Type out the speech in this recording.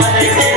Hare